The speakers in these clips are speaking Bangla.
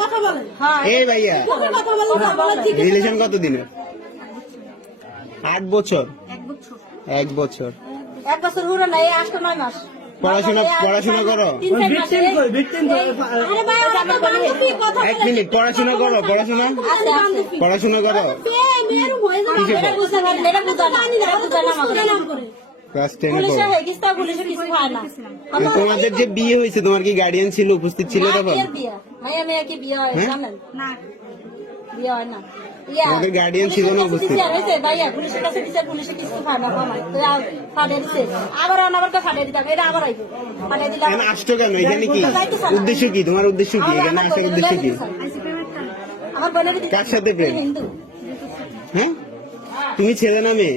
কথা বলেন হ্যাঁ। এই ভাইয়া। রিলেশন কত দিনের আট বছর। এক বছর। এক বছর। এক বছর হলো না এই আষ্ট নয় মাস। পড়াশোনা পড়াশোনা করো। এক মিনিট পড়াশোনা করো পড়াশোনা? আছে, আছে। পড়াশোনা করো। তোমাদের যে বিয়ে হয়েছে তোমার কি গার্ডিয়ান ছিল উপস্থিত ছিল তখন? মায়ের মেয়ে কি বিয়ে হয় হ্যাঁ? বিয়ে হয় না। আমাদের guardian ছিল না উপস্থিত। ভাইয়া, পুলিশের কাছে বিচার, পুলিশে কিছু না, কমায়। তো আর দিছে। আবার দিতাম, এটা আবার আইবো। এখানে আসছো কেন এখানে কি উদ্দেশ্য কি তোমার উদ্দেশ্য কি আমার- এখানে আমার আসার উদ্দেশ্য কি আমার বোনের কার সাথে প্রেম? হ্যাঁ তুমি ছেলে না মেয়ে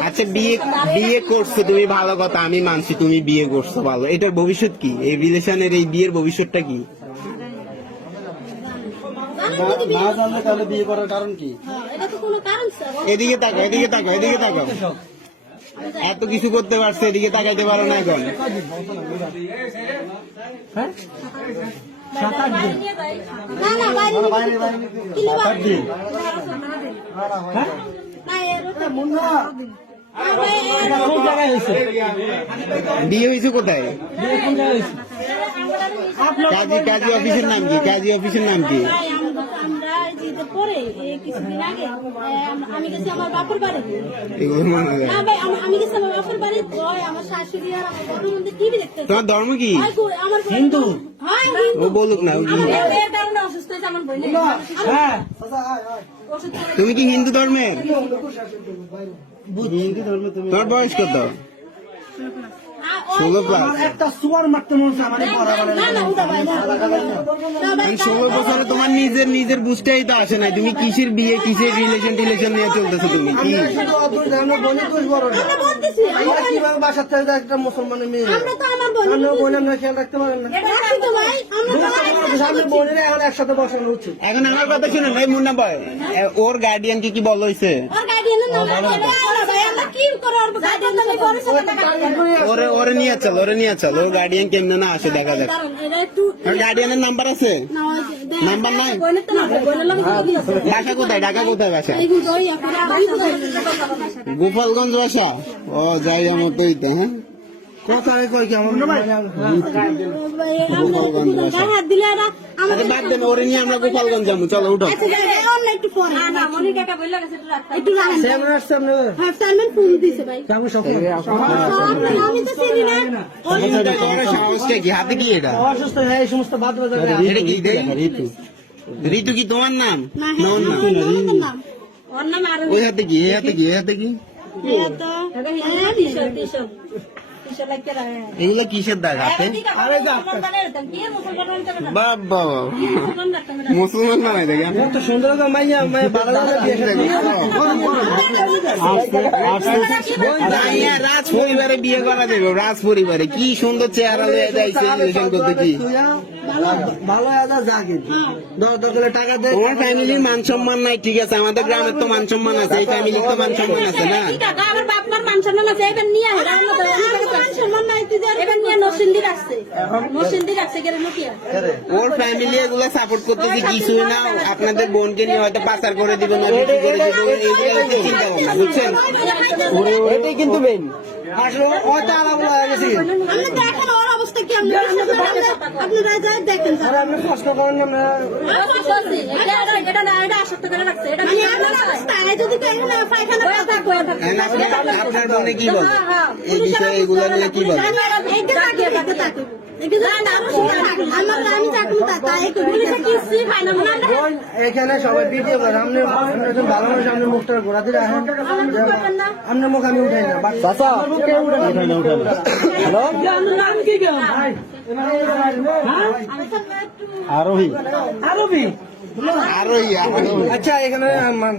আচ্ছা বিয়ে বিয়ে করছ তুমি ভালো কথা আমি মানছি তুমি বিয়ে করছ ভালো এটার ভবিষ্যৎ কি এই রিলেশনের এই বিয়ের ভবিষ্যৎটা কি। এদিকে তাকাও এদিকে তাকাও এদিকে তাকাও এত কিছু করতে পারছে এদিকে তাকাইতে পারো না এখন। হ্যাঁ, বিয়ে হয়েছে কোথায়? কোন জায়গায় হয়েছে কাজী কাজী অফিসের নাম কি? কাজী অফিসের নাম কি ভাই, আমরা আমরা এই যে ঈদের পরে কিছুদিন আগে আমি গেছি আমার বাপুর বাড়ি। এগুলো না ভাই আমি গেছি আমার বাপুর বাড়ি ওই আমার শাশুড়ি আর আমার বড় বোন টিভি দেখতেছে তোমার ধর্ম কি? আমার হিন্দু। হ্যাঁ হিন্দু। ও বলুক না কি? হ্যাঁ। তুমি কি হিন্দু ধর্মের তোমার বয়স কত? ষোলো প্লাস একটা সুয়ার মারতে মনে হচ্ছে আমার মানে ষোলো বছরে তোমার নিজের নিজের বুঝতেই তো আসে নাই তুমি কিসের বিয়ে কিসের রিলেশন টিলেশন নিয়ে চলতেছো তুমি কি একটা মুসলমানের মেয়ে খেয়াল রাখতে পারেন না এখন আমার কথা শুনুন ভাই মুন্না ভাই ওর গার্ডিয়ান কি কি বল হয়েছে ওর ওর নিয়ে চল ওরে নিয়ে চল। ওর গার্ডিয়ান কেমনে না আসে দেখা যাক। গার্ডিয়ানের নাম্বার আছে? নাম্বার নাই? ঢাকা কোথায়? ঢাকা কোথায় বাসা? গোপালগঞ্জ বাসা? ও যাই আমার তো হ্যাঁ? কই কি আমার ভাই আমরা একটু বুঝাই গায়ে হাত দিলে এরা আরে আমাদের বাদ দেন ওরে নিয়ে আমরা গোপালগঞ্জ যাব। চলো উঠো। আচ্ছা একটু পরে। না না মনি কাকা বলল গেছে একটু রাখেন হ্যাঁ সালমান ফোন দিছে ভাই। কেমন আমি তো চিনি না। তোমার সাহসটা কি? হাতে কি এটা? অসুস্থ হয়ে এই সমস্ত বাদ বাজার এটা কি দেই? ঋতু। কি তোমার নাম? না না হ্যাঁ ওর নাম? আমার নাম নাম। ওর নাম আরও ওই হাতে কি? এই হাতে কি? এই হাতে কি? এটা তো হ্যাঁ দিছে টিশার্ট এগুলো কিসের দাগ? হাতে? বাবা। মুসলমান বানাই দেখেন সুন্দর মাইয়া রাজ পরিবারে বিয়ে করা যাবে রাজ পরিবারে কি সুন্দর চেহারা হয়ে যাইছে রিলেশন করতে কি ভালো আদা জাগে দশ দশ টাকা দেয় ফ্যামিলির মান সম্মান নাই ঠিক আছে? আমাদের গ্রামের তো মান সম্মান আছে এই ফ্যামিলির তো মান সম্মান আছে না? আমার বাপ মার মান সম্মান আছে এবার নিয়ে মান ওর ফ্যামিলি এগুলো সাপোর্ট করতেছে কিছুই না। আপনাদের বোনকে নিয়ে হয়তো পাচার করে দিব না বিক্রি করে দিব এইগুলো চিন্তা ভাবনা বুঝছেন? এটাই কিন্তু মেইন আসলে হয়তো আলাপ হয়ে গেছে। আপনারা দেখেন। মানে হয়ে এখন আপনি- আপনার বোনে কি বলে? এই বিষয়ে এগুলো নিয়ে কি বলে? এখানে সবাই ভিডিও করে আপনি ভালো মানুষ মুখটা ঘোরাতে রাখেন আপনার মুখ আমি উঠাই না আরবি আরোই আরোই আচ্ছা এখানে মান